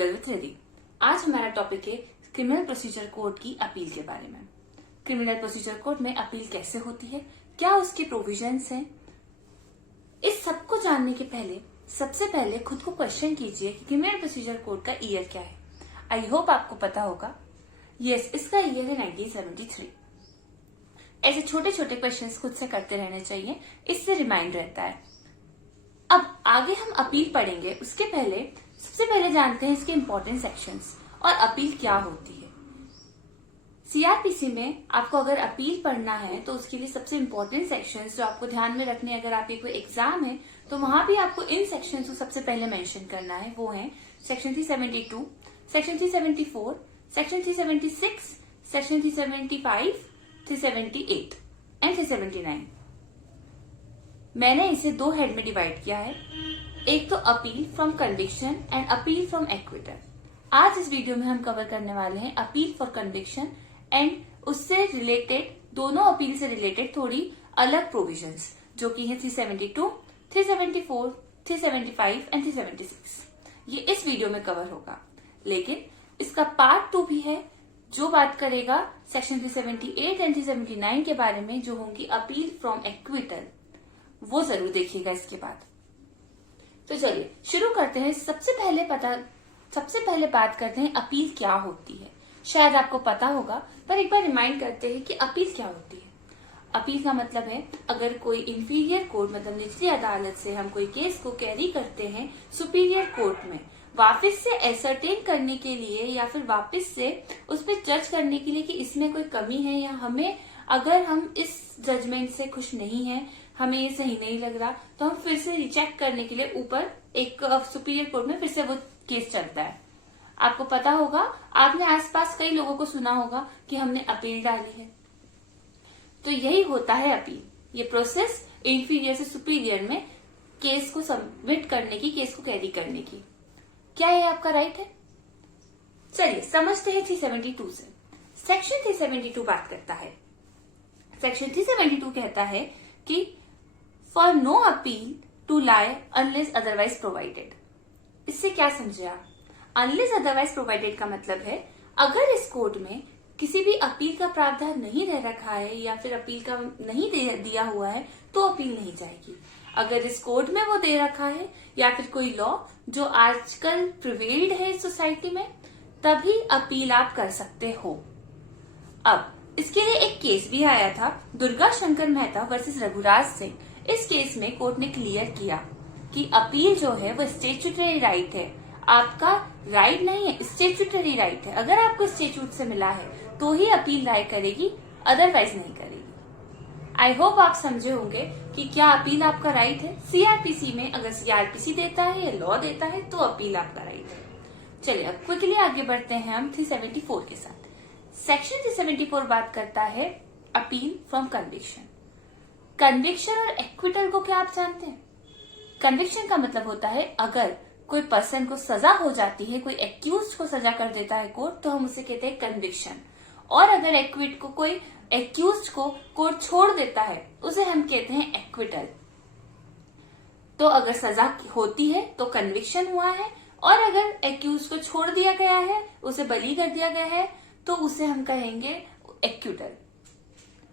Legal with Riddhi. आज हमारा topic है क्रिमिनल प्रोसीजर कोड की अपील के बारे में। क्रिमिनल प्रोसीजर कोड में अपील कैसे होती है, क्या उसके प्रोविजंस हैं, इस सबको जानने के पहले सबसे पहले खुद को क्वेश्चन कीजिए कि क्रिमिनल प्रोसीजर कोड का ईयर क्या है। आई होप आपको पता होगा। यस, इसका ईयर है 1973। ऐसे छोटे छोटे क्वेश्चंस खुद से करते रहने चाहिए, इससे रिमाइंड रहता है। अब आगे हम अपील पढ़ेंगे, उसके पहले सबसे पहले जानते हैं इसके इंपॉर्टेंट सेक्शंस और अपील क्या होती है। सीआरपीसी में आपको अगर अपील पढ़ना है तो उसके लिए सबसे इंपॉर्टेंट सेक्शंस जो आपको ध्यान में रखने, अगर आपके कोई एग्जाम है तो वहां भी आपको इन सेक्शंस को सबसे पहले मेंशन करना है। वो है section 372, section 374, section 376, section 375, 378 and 379। मैंने इसे दो हेड में डिवाइड किया है, एक तो appeal from conviction and appeal from acquittal. आज इस वीडियो में हम कवर करने वाले हैं अपील फॉर कन्विक्शन एंड उससे रिलेटेड, दोनों अपील से रिलेटेड थोड़ी अलग प्रोविजंस जो कि है 372, 374, 375 एंड 376। ये इस वीडियो में कवर होगा, लेकिन इसका पार्ट 2 भी है जो बात करेगा सेक्शन 378 एंड 379 के बारे में, जो होंगी अपील फ्रॉम एक्विटल। वो जरूर देखिएगा इसके बाद। तो चलिए शुरू करते हैं। सबसे पहले बात करते हैं अपील क्या होती है। शायद आपको पता होगा, पर एक बार रिमाइंड करते हैं कि अपील क्या होती है। अपील का मतलब है अगर कोई इंफीरियर कोर्ट मतलब निचली अदालत से हम कोई केस को कैरी करते हैं सुपीरियर कोर्ट में, वापस से एसरटेन करने के लिए या फिर वापस से उस पर जज करने के लिए कि इसमें कोई कमी है या हमें, अगर हम इस जजमेंट से खुश नहीं है, हमें ये सही नहीं लग रहा, तो हम फिर से रिचेक करने के लिए ऊपर एक सुपीरियर कोर्ट में फिर से वो केस चलता है। आपको पता होगा, आपने आसपास कई लोगों को सुना होगा कि हमने अपील डाली है। तो यही होता है अपील। ये प्रोसेस इंफीरियर से सुपीरियर में केस को सबमिट करने की, केस को कैरी करने की। क्या ये आपका राइट है? चलिए समझते हैं 372 से। सेक्शन 372 बात करता है, सेक्शन 372 कहता है कि for no appeal to lie unless otherwise provided. इससे क्या समझे आप? अनलेस अदरवाइज प्रोवाइडेड का मतलब है अगर इस कोड में किसी भी अपील का प्रावधान नहीं दे रखा है या फिर अपील का नहीं दिया हुआ है तो अपील नहीं जाएगी। अगर इस कोड में वो दे रखा है या फिर कोई लॉ जो आजकल प्रिवेल्ड है इस सोसाइटी में, तभी अपील आप कर सकते हो। अब इसके लिए एक केस भी आया था, दुर्गा शंकर मेहता वर्सेस रघुराज सिंह। इस केस में कोर्ट ने क्लियर किया कि अपील जो है वो स्टेचुटरी राइट है, आपका राइट नहीं है, स्टेचुटरी राइट है। अगर आपको स्टेचूट से मिला है तो ही अपील राय करेगी, अदरवाइज नहीं करेगी। आई होप आप समझे होंगे कि क्या अपील आपका राइट है। सीआरपीसी में अगर सीआरपीसी देता है या लॉ देता है तो अपील आपका राइट है। चलिए अब क्विकली आगे बढ़ते हैं हम 374 के साथ। सेक्शन 374 बात करता है अपील फ्रॉम कन्विक्शन। कन्विक्शन और एक्विटल को क्या आप जानते हैं? कन्विक्शन का मतलब होता है अगर कोई पर्सन को सजा हो जाती है, कोई एक्यूज को सजा कर देता है कोर्ट, तो हम उसे कहते हैं कन्विक्शन। और अगर एक्विट को, कोई एक्यूज को कोर्ट छोड़ देता है, उसे हम कहते हैं एक्विटल। तो अगर सजा होती है तो कन्विक्शन हुआ है, और अगर एक्यूज को छोड़ दिया गया है, उसे बरी कर दिया गया है, तो उसे हम कहेंगे एक्विटल,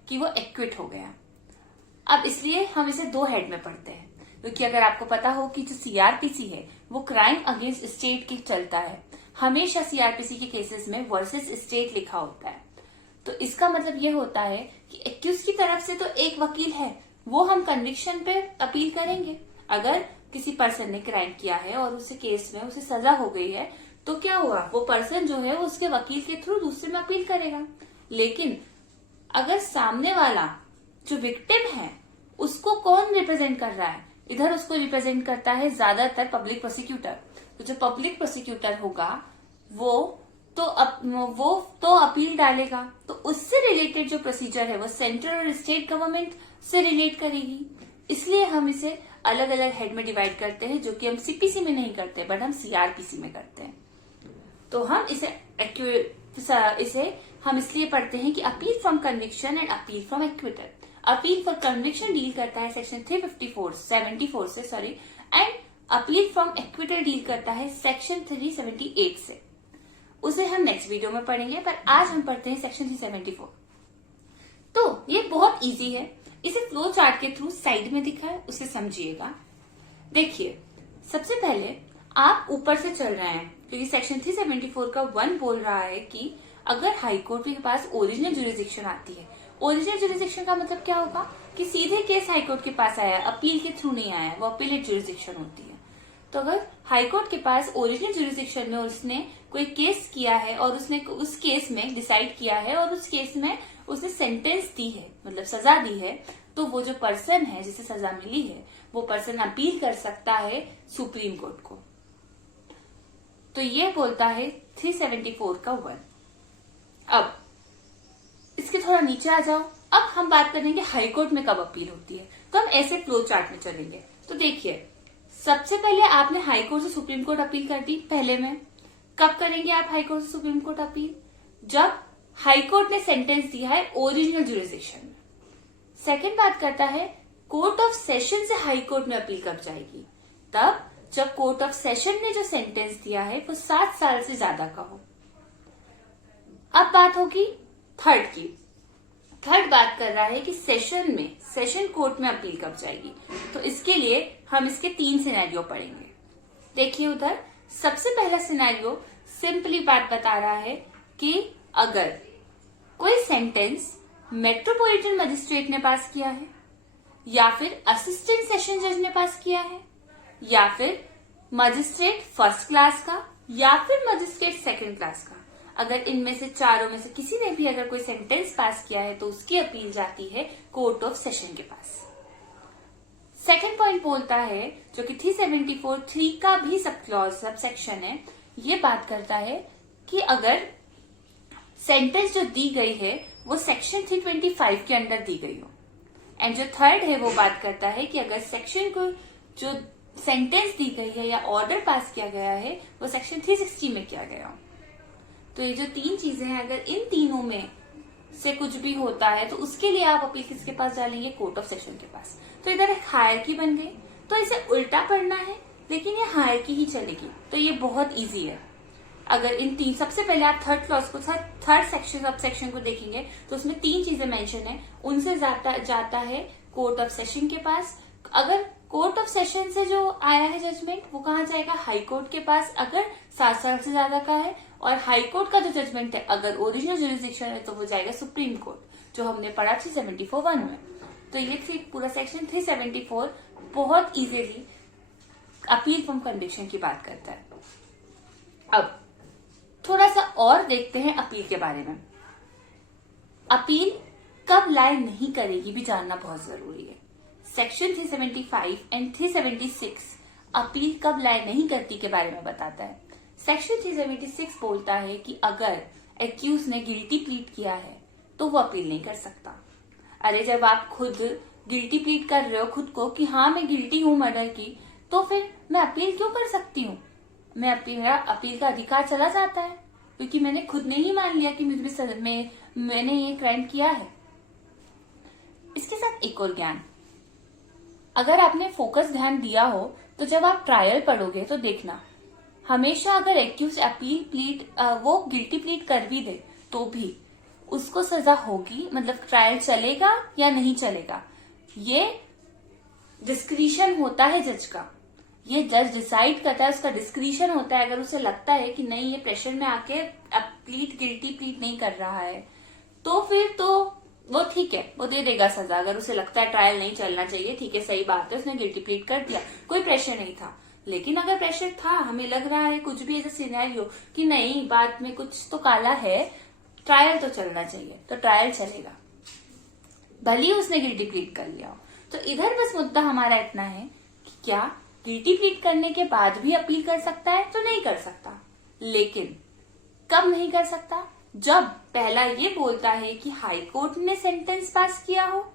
कि वो एक्विट हो गया। अब इसलिए हम इसे दो हेड में पढ़ते हैं, क्योंकि अगर आपको पता हो कि जो सीआरपीसी है वो क्राइम अगेंस्ट स्टेट की चलता है, हमेशा सीआरपीसी के केसेस में वर्सेस स्टेट लिखा होता है। तो इसका मतलब ये होता है कि एक्यूज की तरफ से तो एक वकील है, वो हम कन्विक्शन पे अपील करेंगे। अगर किसी पर्सन ने क्राइम किया है और उसे केस में उसे सजा हो गई है, तो क्या हुआ, वो पर्सन जो है उसके वकील के थ्रू दूसरे में अपील करेगा। लेकिन अगर सामने वाला जो विक्टिम है उसको कौन रिप्रेजेंट कर रहा है, इधर उसको रिप्रेजेंट करता है ज्यादातर पब्लिक प्रोसिक्यूटर। तो जो पब्लिक प्रोसिक्यूटर होगा वो तो अपील डालेगा, तो उससे रिलेटेड जो प्रोसीजर है वो सेंट्रल और स्टेट गवर्नमेंट से रिलेट करेगी। इसलिए हम इसे अलग अलग हेड में डिवाइड करते हैं, जो कि हम सीपीसी में नहीं करते बट हम सीआरपीसी में करते हैं। तो हम इसे हम इसलिए पढ़ते हैं कि appeal from conviction and appeal from acquittal. Appeal for conviction deal करता है सेक्शन 354 से and appeal from acquittal deal करता है सेक्शन 378 से। उसे हम नेक्स्ट वीडियो में पढ़ेंगे, पर आज हम पढ़ते हैं सेक्शन 374। तो ये बहुत इजी है, इसे फ्लो चार्ट के थ्रू साइड में दिखा है, उसे समझिएगा। देखिए, सबसे पहले आप ऊपर से चल रहे हैं, क्योंकि सेक्शन 374 का 1 बोल रहा है कि अगर हाई कोर्ट के पास ओरिजिनल ज्यूरिसडिक्शन आती है, ओरिजिनल ज्यूरिसडिक्शन का मतलब क्या होगा कि सीधे केस हाई कोर्ट के पास आया, अपील के थ्रू नहीं आया, वो अपीलेट ज्यूरिसडिक्शन होती है। तो अगर हाई कोर्ट के पास ओरिजिनल ज्यूरिसडिक्शन में उसने कोई केस किया है और उसने उस केस में डिसाइड किया है और उस केस में उसने सेंटेंस दी है, मतलब सजा दी है, तो वो जो पर्सन है जिसे सजा मिली है वो पर्सन अपील कर सकता है सुप्रीम कोर्ट को। तो ये बोलता है 374 का 1। अब इसके थोड़ा नीचे आ जाओ। अब हम बात करेंगे हाई कोर्ट में कब अपील होती है, तो हम ऐसे फ्लो चार्ट में चलेंगे। तो देखिए, सबसे पहले आपने हाई कोर्ट से सुप्रीम कोर्ट अपील कर दी पहले में। कब करेंगे आप हाई कोर्ट से सुप्रीम कोर्ट अपील? जब हाई कोर्ट ने सेंटेंस दिया है ओरिजिनल ज्यूरिसडिक्शन में। सेकंड बात करता है कोर्ट ऑफ सेशन से हाई कोर्ट में अपील कब जाएगी? तब जब कोर्ट ऑफ सेशन ने जो सेंटेंस दिया है वो 7 साल से ज्यादा का हो। अब बात होगी थर्ड की। थर्ड बात कर रहा है कि सेशन में, सेशन कोर्ट में अपील कब जाएगी। तो इसके लिए हम इसके 3 सिनेरियो पढ़ेंगे। देखिए, उधर सबसे पहला सिनेरियो सिंपली बात बता रहा है कि अगर कोई सेंटेंस मेट्रोपॉलिटन मजिस्ट्रेट ने पास किया है, या फिर असिस्टेंट सेशन जज ने पास किया है, या फिर मजिस्ट्रेट फर्स्ट क्लास का, या फिर मजिस्ट्रेट सेकंड क्लास का, अगर इनमें से चारों में से किसी ने भी अगर कोई सेंटेंस पास किया है तो उसकी अपील जाती है कोर्ट ऑफ सेशन के पास। सेकंड पॉइंट बोलता है, जो कि 374(3) का भी सब क्लॉज, सब सेक्शन है, ये बात करता है कि अगर सेंटेंस जो दी गई है वो सेक्शन 325 के अंडर दी गई हो। एंड जो थर्ड है वो बात करता है कि अगर सेक्शन को जो सेंटेंस दी गई है या ऑर्डर पास किया गया है वो सेक्शन 360 में किया गया हो। तो ये जो 3 चीजें हैं, अगर इन तीनों में से कुछ भी होता है तो उसके लिए आप अपील किसके पास डालेंगे? कोर्ट ऑफ सेशन के पास। तो इधर एक हायरकी बन गई, तो इसे उल्टा पढ़ना है, लेकिन ये हायरकी ही चलेगी। तो ये बहुत इजी है। अगर इन 3, सबसे पहले आप थर्ड क्लॉज को, थर्ड सेक्शन सब सेक्शन को देखेंगे तो उसमें 3 चीजें मेंशन है, उनसे जाता है कोर्ट ऑफ सेशन के पास। अगर कोर्ट ऑफ सेशन से जो आया है जजमेंट वो कहाँ जाएगा? हाई कोर्ट के पास, अगर 7 साल से ज्यादा का है। और हाई कोर्ट का जो जजमेंट है अगर ओरिजिनल ज्यूरिसडिक्शन है तो वो जाएगा सुप्रीम कोर्ट, जो हमने पढ़ा 374(1) में। तो ये पूरा सेक्शन 374 बहुत इजीली अपील फ्रॉम कन्विक्शन की बात करता है। अब थोड़ा सा और देखते हैं अपील के बारे में। अपील कब लाए नहीं करेगी भी जानना बहुत जरूरी है। सेक्शन 375 एंड 376 अपील कब लाए नहीं करती के बारे में बताता है। सेक्शन 376 बोलता है कि अगर एक्यूज ने गिल्टी प्लीड किया है तो वो अपील नहीं कर सकता। अरे, जब आप खुद गिल्टी प्लीड कर रहे हो खुद को कि हाँ मैं गिल्टी हूं मर्डर की, तो फिर मैं अपील क्यों कर सकती हूँ? मेरा अपील का अधिकार चला जाता है, क्योंकि मैंने खुद ने ही मान लिया कि मैंने ये क्राइम किया है। इसके साथ एक और ज्ञान, अगर आपने फोकस ध्यान दिया हो तो जब आप ट्रायल पढ़ोगे तो देखना, हमेशा अगर एक्यूज वो गिल्टी प्लीड कर भी दे तो भी उसको सजा होगी, मतलब ट्रायल चलेगा या नहीं चलेगा, ये डिस्क्रिशन होता है जज का। ये जज डिसाइड करता है, उसका डिस्क्रिशन होता है। अगर उसे लगता है कि नहीं ये प्रेशर में आके गिल्टी प्लीड नहीं कर रहा है तो फिर तो वो ठीक है, वो दे देगा सजा। अगर उसे लगता है ट्रायल नहीं चलना चाहिए, ठीक है, सही बात है, उसने गिल्टी प्लीड कर दिया, कोई प्रेशर नहीं था। लेकिन अगर प्रेशर था, हमें लग रहा है कुछ भी ऐसा सिनेरियो कि नहीं बात में कुछ तो काला है, ट्रायल तो चलना चाहिए, तो ट्रायल चलेगा, भले ही उसने गिल्टी प्लीड कर लिया हो। तो इधर बस मुद्दा हमारा इतना है कि क्या गिल्टी प्लीड करने के बाद भी अपील कर सकता है? तो नहीं कर सकता। लेकिन कब नहीं कर सकता? जब पहला ये बोलता है कि हाई कोर्ट ने सेंटेंस पास किया हो।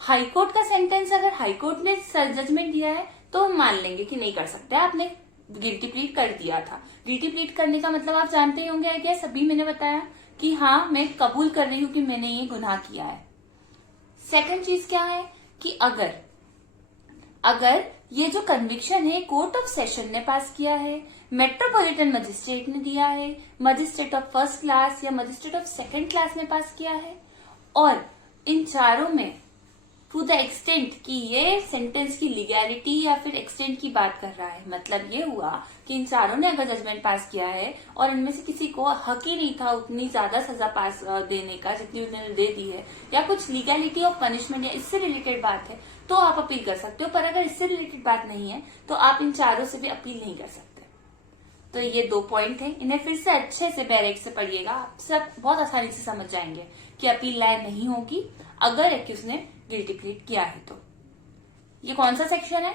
हाई कोर्ट का सेंटेंस अगर हाई कोर्ट ने जजमेंट दिया है तो हम मान लेंगे कि नहीं कर सकते, आपने गिल्टी प्लीड कर दिया था। गिल्टी प्लीड करने का मतलब आप जानते ही होंगे, क्या सभी मैंने बताया कि हाँ मैं कबूल कर रही हूँ कि मैंने ये गुनाह किया है। सेकंड चीज क्या है कि अगर ये जो कन्विक्शन है कोर्ट ऑफ सेशन ने पास किया है, मेट्रोपॉलिटन मजिस्ट्रेट ने दिया है, मजिस्ट्रेट ऑफ फर्स्ट क्लास या मजिस्ट्रेट ऑफ सेकंड क्लास ने पास किया है, और इन चारों में टू द एक्सटेंट कि ये सेंटेंस की लीगैलिटी या फिर एक्सटेंट की बात कर रहा है। मतलब ये हुआ कि इन चारों ने अगर जजमेंट पास किया है और इनमें से किसी को हक ही नहीं था उतनी ज्यादा सजा पास देने का जितनी उन्होंने दे दी है, या कुछ लीगैलिटी ऑफ पनिशमेंट या इससे रिलेटेड बात है, तो आप अपील कर सकते हो। पर अगर इससे रिलेटेड बात नहीं है तो आप इन चारों से भी अपील नहीं कर सकते। तो ये 2 पॉइंट है, इन्हें फिर से अच्छे से बैरेक से पढ़िएगा, आप सब बहुत आसानी से समझ जाएंगे कि अपील लायक नहीं होगी अगर एक्यूज ने गिल्टी प्लीड किया है। तो ये कौन सा सेक्शन है,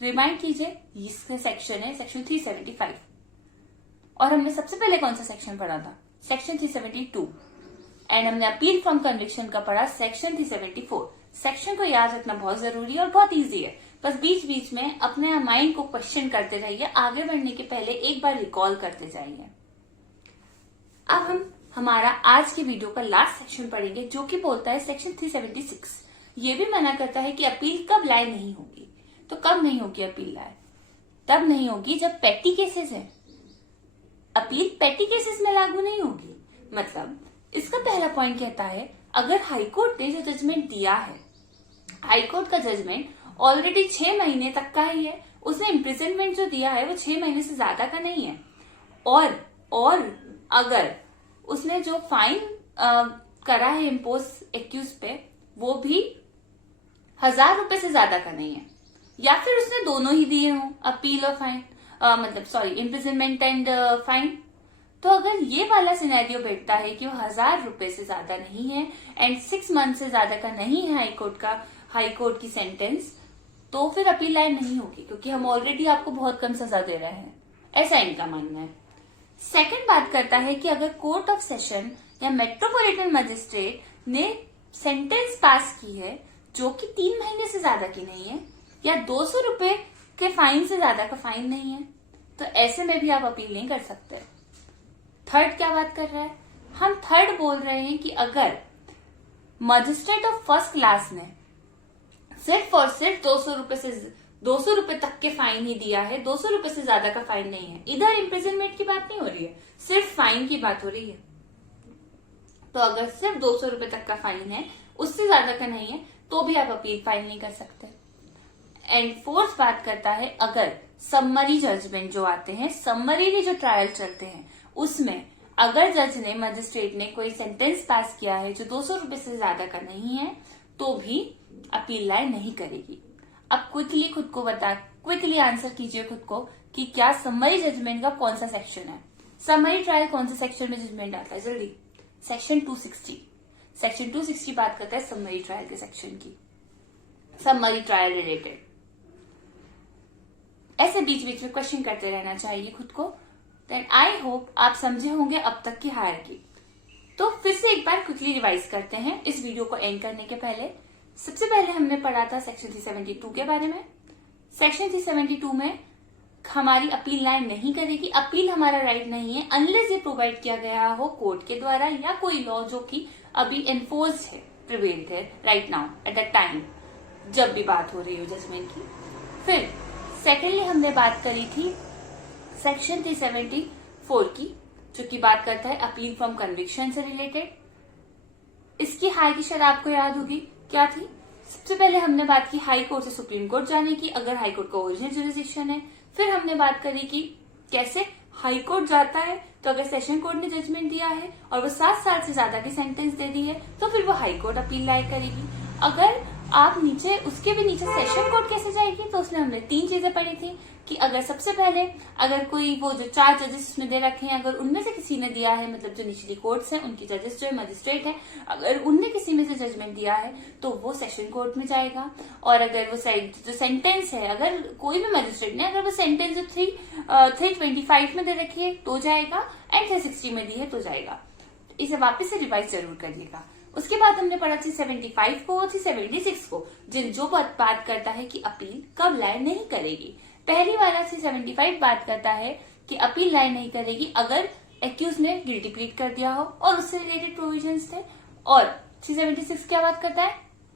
रिमाइंड कीजिए, इसका सेक्शन है सेक्शन 375। और हमने सबसे पहले कौन सा सेक्शन पढ़ा था, सेक्शन 372, एंड हमने अपील फ्रॉम कन्विक्शन का पढ़ा सेक्शन 374। सेक्शन को याद रखना बहुत जरूरी है और बहुत इजी है, बस बीच बीच में अपने माइंड को क्वेश्चन करते रहिए, आगे बढ़ने के पहले एक बार रिकॉल करते जाइए। अब हम हमारा आज की वीडियो का लास्ट सेक्शन पढ़ेंगे जो कि बोलता है सेक्शन 376। ये भी मना करता है कि अपील कब लाए नहीं होगी। तो कब नहीं होगी अपील लाए, तब नहीं होगी जब पेटी केसेस है। अपील पेटी केसेस में लागू नहीं होगी। मतलब इसका पहला पॉइंट कहता है अगर हाईकोर्ट ने जो जजमेंट दिया है, हाईकोर्ट का जजमेंट ऑलरेडी 6 महीने तक का ही है, उसने इम्प्रिजनमेंट जो दिया है वो 6 महीने से ज्यादा का नहीं है, और अगर उसने जो फाइन करा है इम्पोज एक्यूज पे वो भी 1000 रुपए से ज्यादा का नहीं है, या फिर उसने दोनों ही दिए हों, अपील और फाइन, मतलब सॉरी इम्प्रिजनमेंट एंड फाइन। तो अगर ये वाला सिनेरियो बैठता है कि वो 1000 रुपए से ज्यादा नहीं है एंड 6 मंथ से ज्यादा का नहीं है हाईकोर्ट की सेंटेंस, तो फिर अपील लायक नहीं होगी, क्योंकि हम ऑलरेडी आपको बहुत कम सजा दे रहे हैं, ऐसा इनका मानना है। सेकंड बात करता है कि अगर कोर्ट ऑफ सेशन या मेट्रोपॉलिटन मजिस्ट्रेट ने सेंटेंस पास की है जो कि 3 महीने से ज्यादा की नहीं है या 200 रुपए के फाइन से ज्यादा का फाइन नहीं है, तो ऐसे में भी आप अपील नहीं कर सकते। थर्ड क्या बात कर रहा है, हम थर्ड बोल रहे हैं कि अगर मजिस्ट्रेट ऑफ फर्स्ट क्लास ने सिर्फ और सिर्फ 200 रुपए तक के फाइन ही दिया है, 200 रुपए से ज्यादा का फाइन नहीं है, इधर इम्प्रिजनमेंट की बात नहीं हो रही है, सिर्फ फाइन की बात हो रही है। तो अगर सिर्फ 200 रुपए तक का फाइन है, उससे ज्यादा का नहीं है, तो भी आप अपील फाइल नहीं कर सकते। एंड फोर्थ बात करता है अगर समरी जजमेंट जो आते हैं, समरी जो ट्रायल चलते हैं, उसमें अगर जज ने मजिस्ट्रेट ने कोई सेंटेंस पास किया है जो 200 रुपए से ज्यादा का नहीं है, तो भी अपील लाए नहीं करेगी। अब क्विकली आंसर कीजिए खुद को कि क्या समरी जजमेंट का कौन सा सेक्शन है। समरी ट्रायल कौन से सेक्शन में जजमेंट आता है, जल्दी, सेक्शन 260। सेक्शन 260 बात करता है समरी ट्रायल के सेक्शन की, समरी ट्रायल रिलेटेड। ऐसे बीच बीच में क्वेश्चन करते रहना चाहिए खुद को। देन आई होप आप समझे होंगे अब तक की हायरार्की। तो फिर से एक बार क्विकली रिवाइज करते हैं इस वीडियो को एंड करने के पहले। सबसे पहले हमने पढ़ा था सेक्शन 372 के बारे में। सेक्शन 372 में हमारी अपील लाइन नहीं करेगी, अपील हमारा राइट नहीं है अनलेस ये प्रोवाइड किया गया हो कोर्ट के द्वारा या कोई लॉ जो कि अभी एनफोर्स्ड है, प्रिवेल्ड है right now at the time जब भी बात हो रही हो जजमेंट की। फिर सेकेंडली हमने बात करी थी सेक्शन 374 की, जो कि बात करता है अपील फ्रॉम कन्विक्शन से रिलेटेड। इसकी हाई की शर्त आपको याद होगी क्या थी। सबसे पहले हमने बात की हाई कोर्ट से सुप्रीम कोर्ट जाने की अगर हाई कोर्ट का ओरिजिनल जुरिसडिक्शन है। फिर हमने बात करी कि कैसे हाई कोर्ट जाता है तो अगर सेशन कोर्ट ने जजमेंट दिया है और वो 7 साल से ज्यादा की सेंटेंस दे दी है तो फिर वो हाई कोर्ट अपील लायक करेगी। अगर आप नीचे उसके भी नीचे सेशन कोर्ट कैसे जाएगी, तो उसमें हमने 3 चीजें पढ़ी थी कि अगर सबसे पहले अगर कोई वो जो 4 जजेस उसमें दे रखे हैं अगर उनमें से किसी ने दिया है, मतलब जो निचली कोर्ट्स हैं उनकी जजेस जो है मजिस्ट्रेट है, अगर उनने किसी में से जजमेंट दिया है तो वो सेशन कोर्ट में जाएगा। और अगर वो जो सेंटेंस है अगर कोई भी मजिस्ट्रेट ने अगर वो सेंटेंस जो 325 में दे रखी है तो जाएगा एंड 360 में दी है तो जाएगा। इसे वापस से रिवाइज जरूर करिएगा। उसके बाद हमने पढ़ा 375 को और 376 को, जो बात करता है कि अपील कब लाए नहीं करेगी। पहली वाला 375 बात करता है कि अपील लाए नहीं करेगी अगर एक्यूज ने गिल्टी प्लीड कर दिया हो और उससे रिलेटेड प्रोविजंस थे। और 376 क्या बात करता है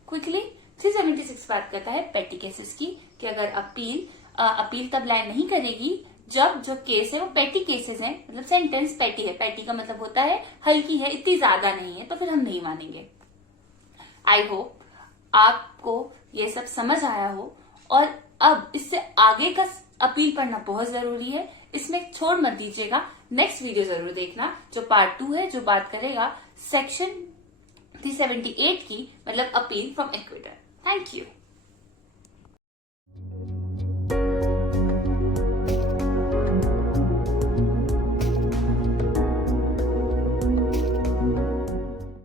क्विकली, 376 बात करता है पेटी केसेस की, कि अगर अपील तब लाइन नहीं करेगी जब जो केस है वो पेटी केसेस है, मतलब सेंटेंस पेटी है, पेटी का मतलब होता है हल्की है, इतनी ज्यादा नहीं है, तो फिर हम नहीं मानेंगे। आई होप आपको ये सब समझ आया हो, और अब इससे आगे का अपील पढ़ना बहुत जरूरी है, इसमें छोड़ मत दीजिएगा। नेक्स्ट वीडियो जरूर देखना जो पार्ट 2 है, जो बात करेगा सेक्शन 378 की, मतलब appeal from equator. Thank you.